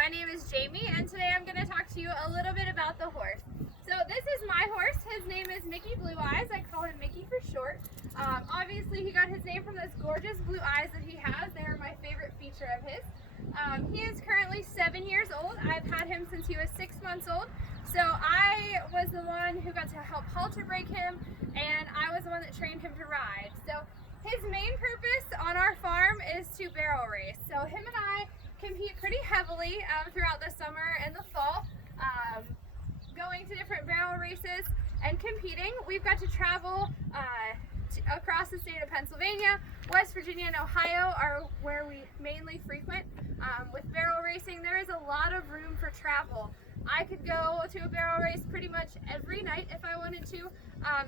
my name is Jamie, and today I'm going to talk to you a little bit about the horse. So this is my horse. His name is Mickey Blue Eyes. I call him Mickey for short. Obviously he got his name from those gorgeous blue eyes that he has. They are my favorite feature of his. He is currently 7 years old. I've had him since he was 6 months old. So I was the one who got to help halter break him, and I was the one that trained him to ride. So his main purpose on our farm is to barrel race. So him and I compete pretty heavily throughout the summer and the fall, going to different barrel races and competing. We've got to travel across the state of Pennsylvania. West Virginia and Ohio are where we mainly frequent. With barrel racing, there is a lot of room for travel. I could go to a barrel race pretty much every night if I wanted to,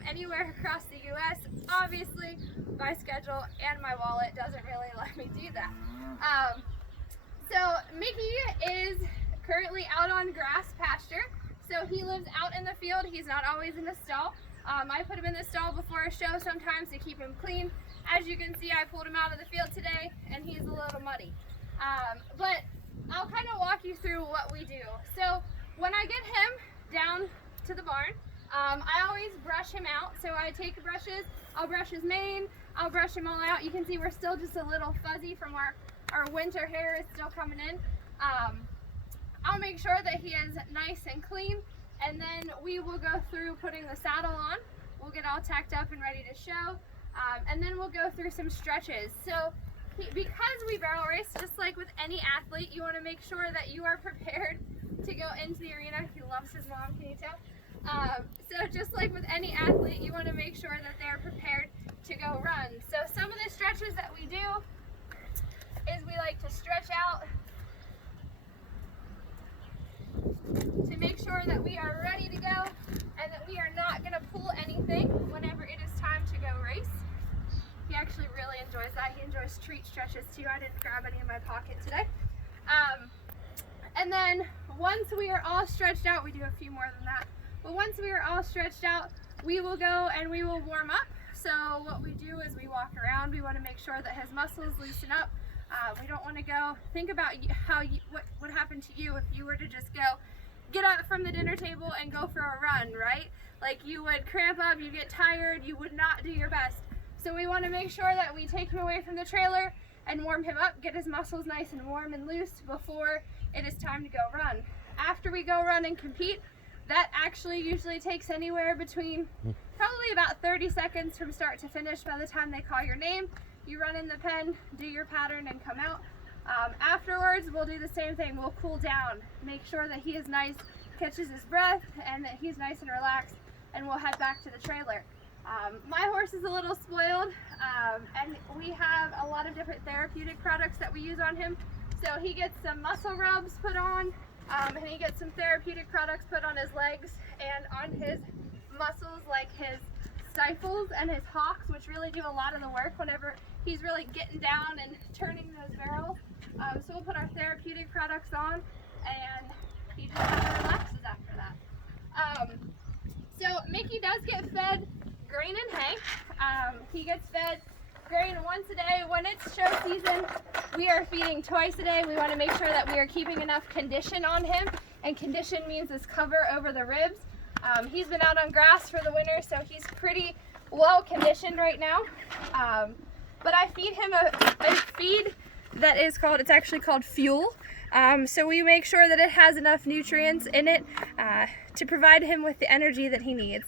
anywhere across the U.S. Obviously, my schedule and my wallet doesn't really let me do that. So Mickey is currently out on grass pasture. So he lives out in the field. He's not always in the stall. I put him in the stall before a show sometimes to keep him clean. As you can see, I pulled him out of the field today and he's a little muddy. But I'll kind of walk you through what we do. So when I get him down to the barn, I always brush him out. So I take brushes, I'll brush his mane, I'll brush him all out. You can see we're still just a little fuzzy from our winter hair is still coming in. I'll make sure that he is nice and clean, and then we will go through putting the saddle on. We'll get all tacked up and ready to show, and then we'll go through some stretches. So because we barrel race, just like with any athlete, you want to make sure that you are prepared to go into the arena. He loves his mom, can you tell? So just like with any athlete, you want to make sure that they're prepared to go run. So some of the stretches that we do is we like to stretch out to make sure that we are ready to go and that we are not going to pull anything whenever it is time to go race. He actually really enjoys that. He enjoys treat stretches too. I didn't grab any in my pocket today. And then once we are all stretched out, we do a few more than that, but once we are all stretched out, we will go and we will warm up. So what we do is we walk around. We want to make sure that his muscles loosen up. We don't want to go, think about what would happen to you if you were to just get up from the dinner table and go for a run, right? Like you would cramp up, you get tired, you would not do your best. So we want to make sure that we take him away from the trailer and warm him up, get his muscles nice and warm and loose before it is time to go run. After we go run and compete, that actually usually takes anywhere between probably about 30 seconds from start to finish. By the time they call your name, you run in the pen, do your pattern, and come out. Afterwards, we'll do the same thing. We'll cool down, make sure that he is nice, catches his breath, and that he's nice and relaxed, and we'll head back to the trailer. My horse is a little spoiled, and we have a lot of different therapeutic products that we use on him. So he gets some muscle rubs put on, and he gets some therapeutic products put on his legs and on his muscles, like his stifles and his hocks, which really do a lot of the work whenever he's really getting down and turning those barrels. So we'll put our therapeutic products on, and he just kind of relaxes after that. So Mickey does get fed grain and hay. He gets fed grain once a day. When it's show season, we are feeding twice a day. We want to make sure that we are keeping enough condition on him, and condition means this cover over the ribs. He's been out on grass for the winter, so he's pretty well conditioned right now. But I feed him a feed that is called, it's actually called Fuel. So we make sure that it has enough nutrients in it to provide him with the energy that he needs.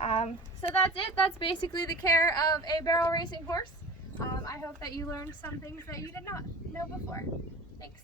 So that's it. That's basically the care of a barrel racing horse. I hope that you learned some things that you did not know before. Thanks.